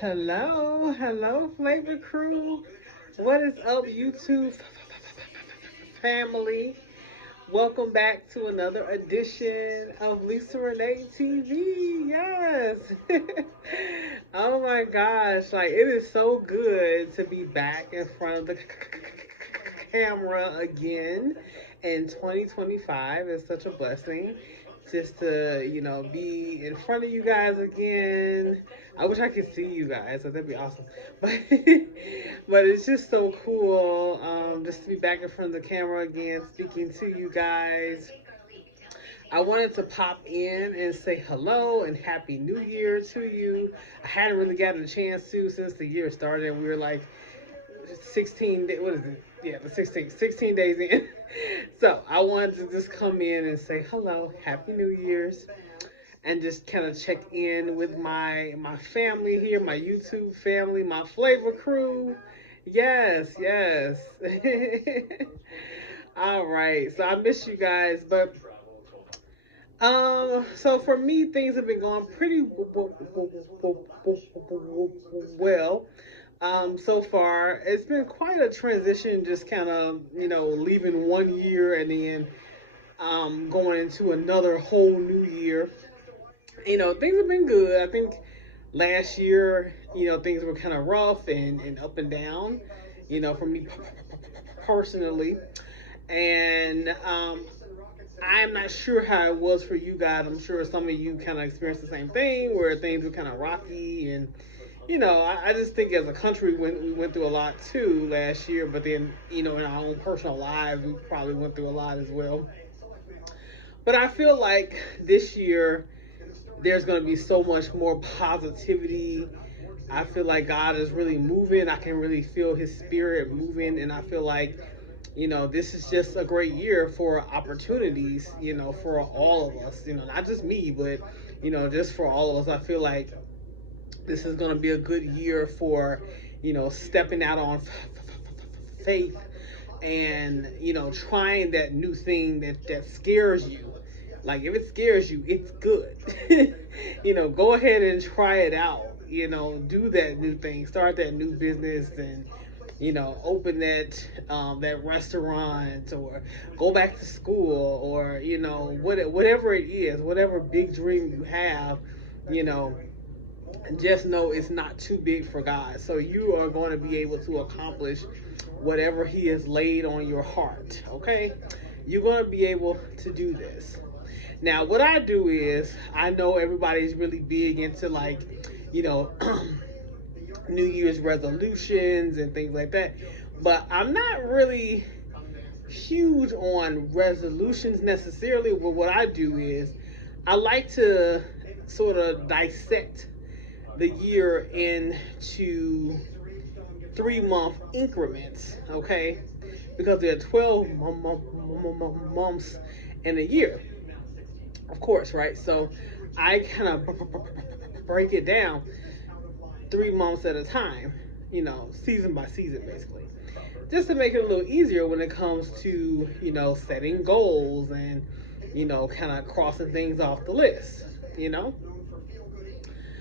Hello, Flavor Crew. What is up, YouTube family? Welcome back to another edition of Lisa Renee TV. Yes. Oh my gosh, like it is so good to be back in front of the camera again in 2025. It's such a blessing just to, be in front of you guys again. I wish I could see you guys, so that'd be awesome. But but it's just so cool just to be back in front of the camera again, speaking to you guys. I wanted to pop in and say hello and happy new year to you. I hadn't really gotten a chance to since the year started. We were like 16 what is it? Yeah, the 16 days in. So I wanted to just come in and say hello, happy new year's, and just kind of check in with my family here, my YouTube family, my Flavor Crew. Yes. All right, so I miss you guys, but so for me, things have been going pretty well. So far, it's been quite a transition, just kind of, leaving one year and then going into another whole new year. Things have been good. I think last year, things were kind of rough and up and down, for me personally. And I'm not sure how it was for you guys. I'm sure some of you kind of experienced the same thing where things were kind of rocky. And, I just think as a country, we went through a lot too last year. But then, in our own personal lives, we probably went through a lot as well. But I feel like this year, there's going to be so much more positivity. I feel like God is really moving. I can really feel his spirit moving. And I feel like, this is just a great year for opportunities, for all of us, not just me, but, just for all of us. I feel like this is going to be a good year for, stepping out on faith and, trying that new thing that scares you. Like if it scares you, it's good. Go ahead and try it out. Do that new thing, start that new business, and open that restaurant, or go back to school, or whatever it is, whatever big dream you have. You know, just know it's not too big for God. So you are going to be able to accomplish whatever He has laid on your heart. Okay, you're going to be able to do this. Now, what I do is, I know everybody's really big into like, you know, New Year's resolutions and things like that, but I'm not really huge on resolutions necessarily. But what I do is, I like to sort of dissect the year into 3 month increments, okay? Because there are 12 months in a year, of course, right? So I kind of break it down 3 months at a time, season by season, basically, just to make it a little easier when it comes to, setting goals and, kind of crossing things off the list, you know.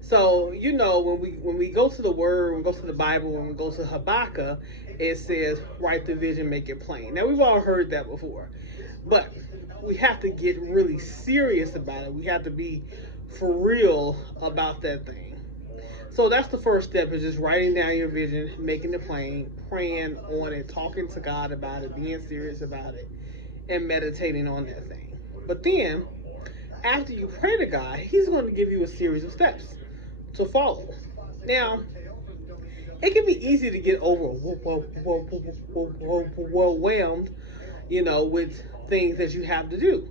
So, when we go to the Word, when we go to the Bible, when we go to Habakkuk, it says, "Write the vision, make it plain." Now, we've all heard that before, but we have to get really serious about it. We have to be for real about that thing. So that's the first step, is just writing down your vision, making it plain, praying on it, talking to God about it, being serious about it, and meditating on that thing. But then, after you pray to God, He's going to give you a series of steps to follow. Now, it can be easy to get overwhelmed, with things that you have to do.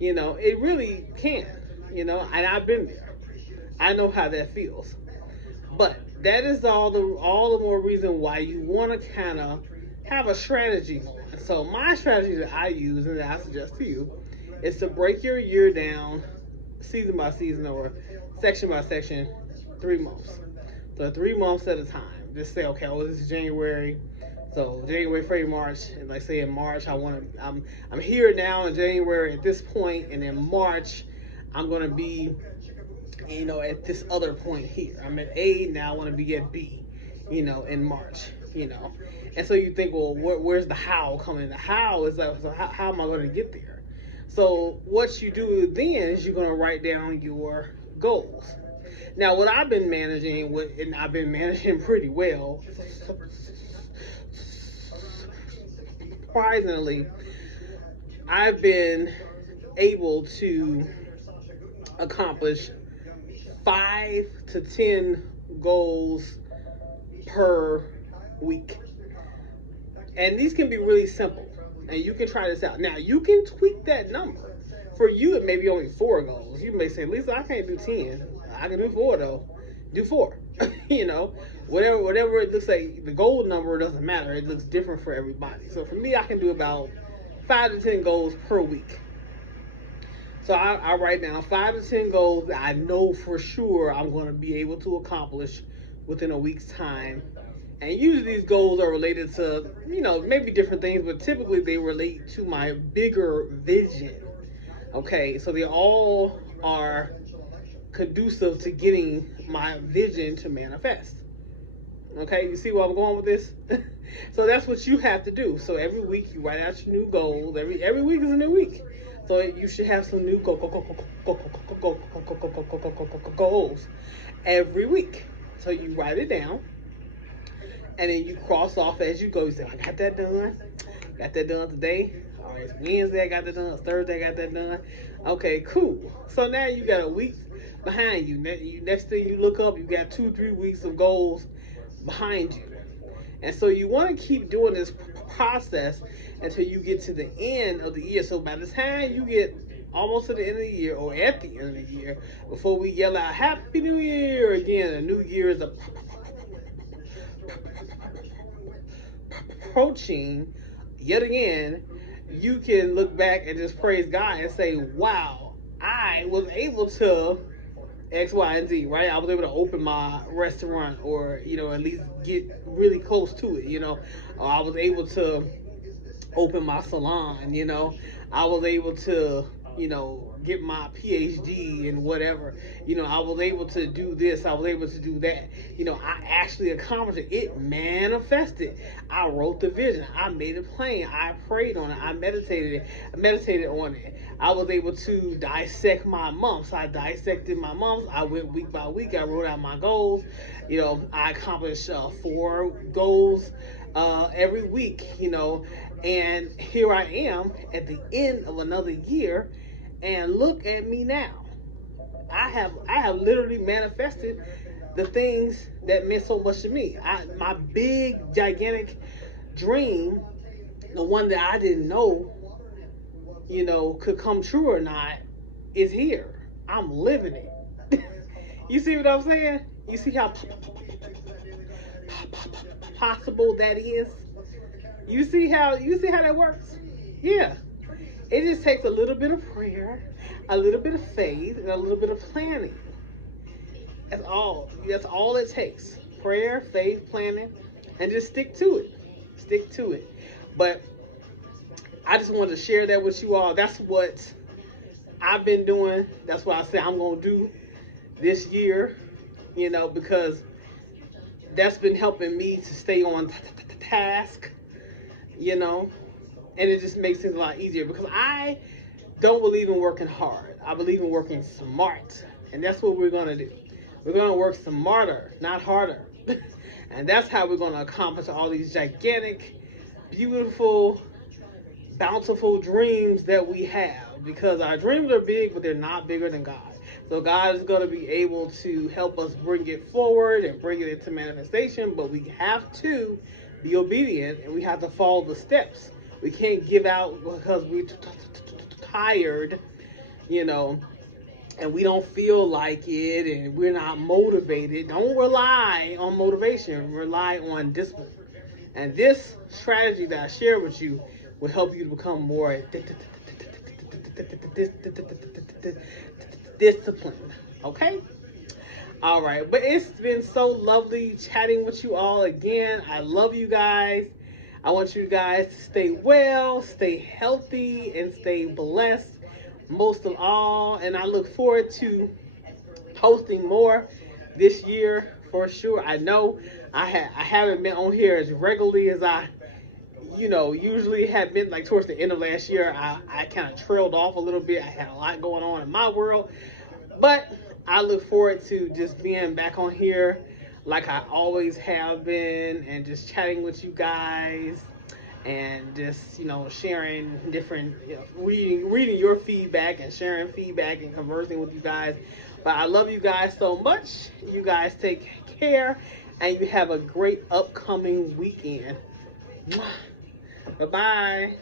It really can, and I've been there. I know how that feels. But that is all the more reason why you want to kind of have a strategy going. So my strategy that I use and that I suggest to you is to break your year down season by season or section by section, 3 months. So 3 months at a time. Just say, okay, well, this is January. So January, February, March, and like say in March, I'm here now in January at this point, and in March, I'm gonna be at this other point here. I'm at A, now I want to be at B, in March, And so you think, well, where's the how coming? The how is like, so how am I going to get there? So what you do then is you're going to write down your goals. Now, what I've been managing, and I've been managing pretty well, surprisingly, I've been able to accomplish 5 to 10 goals per week. And these can be really simple. And you can try this out. Now, you can tweak that number. For you, it may be only 4 goals. You may say, Lisa, I can't do 10. I can do 4, though. Do 4. Whatever it looks like, the goal number doesn't matter. It looks different for everybody. So for me, I can do about 5 to 10 goals per week. So I write down 5 to 10 goals that I know for sure I'm going to be able to accomplish within a week's time. And usually these goals are related to, maybe different things, but typically they relate to my bigger vision. Okay, so they all are conducive to getting my vision to manifest. Okay, you see where I'm going with this? So that's what you have to do. So every week you write out your new goals. Every week is a new week. So you should have some new goals every week. So you write it down, and then you cross off as you go. You say, I got that done. Got that done today. All right, it's Wednesday, I got that done. It's Thursday, I got that done. Okay, cool. So now you got a week behind you. Next thing you look up, you got 2-3 weeks of goals behind you. And so you want to keep doing this process until you get to the end of the year. So by the time you get almost to the end of the year, or at the end of the year, before we yell out Happy New Year again, a new year is approaching yet again, you can look back and just praise God and say, wow, I was able to X, Y, and Z, right? I was able to open my restaurant, or, at least get really close to it, or I was able to open my salon, I was able to, get my PhD in whatever, I was able to do this, I was able to do that, I actually accomplished it. It manifested. I wrote the vision, I made it plain, I prayed on it, I meditated on it. I was able to dissect my months. I dissected my months. I went week by week. I wrote out my goals. I accomplished 4 goals every week, and here I am at the end of another year, and look at me now. I have literally manifested the things that meant so much to me. My big, gigantic dream, the one that I didn't know, could come true or not, is here. I'm living it. You see what I'm saying? You see how possible that is? You see how that works? Yeah. It just takes a little bit of prayer, a little bit of faith, and a little bit of planning. That's all. That's all it takes. Prayer, faith, planning, and just stick to it. Stick to it. But I just wanted to share that with you all. That's what I've been doing. That's what I said I'm going to do this year, because that's been helping me to stay on task, and it just makes things a lot easier, because I don't believe in working hard. I believe in working smart, and that's what we're going to do. We're going to work smarter, not harder. And that's how we're going to accomplish all these gigantic, beautiful, bountiful dreams that we have, because our dreams are big, but they're not bigger than God. So God is going to be able to help us bring it forward and bring it into manifestation, but we have to be obedient, and we have to follow the steps. We can't give out because we're tired, and we don't feel like it, and we're not motivated. Don't rely on motivation. Rely on discipline. And this strategy that I share with you will help you to become more disciplined. Okay? All right. But it's been so lovely chatting with you all again. I love you guys. I want you guys to stay well, stay healthy, and stay blessed most of all. And I look forward to hosting more this year for sure. I know I haven't been on here as regularly as I usually have been. Like towards the end of last year, I kind of trailed off a little bit. I had a lot going on in my world, but I look forward to just being back on here like I always have been, and just chatting with you guys, and just sharing different, reading your feedback and sharing feedback and conversing with you guys. But I love you guys so much. You guys take care, and you have a great upcoming weekend. Bye bye.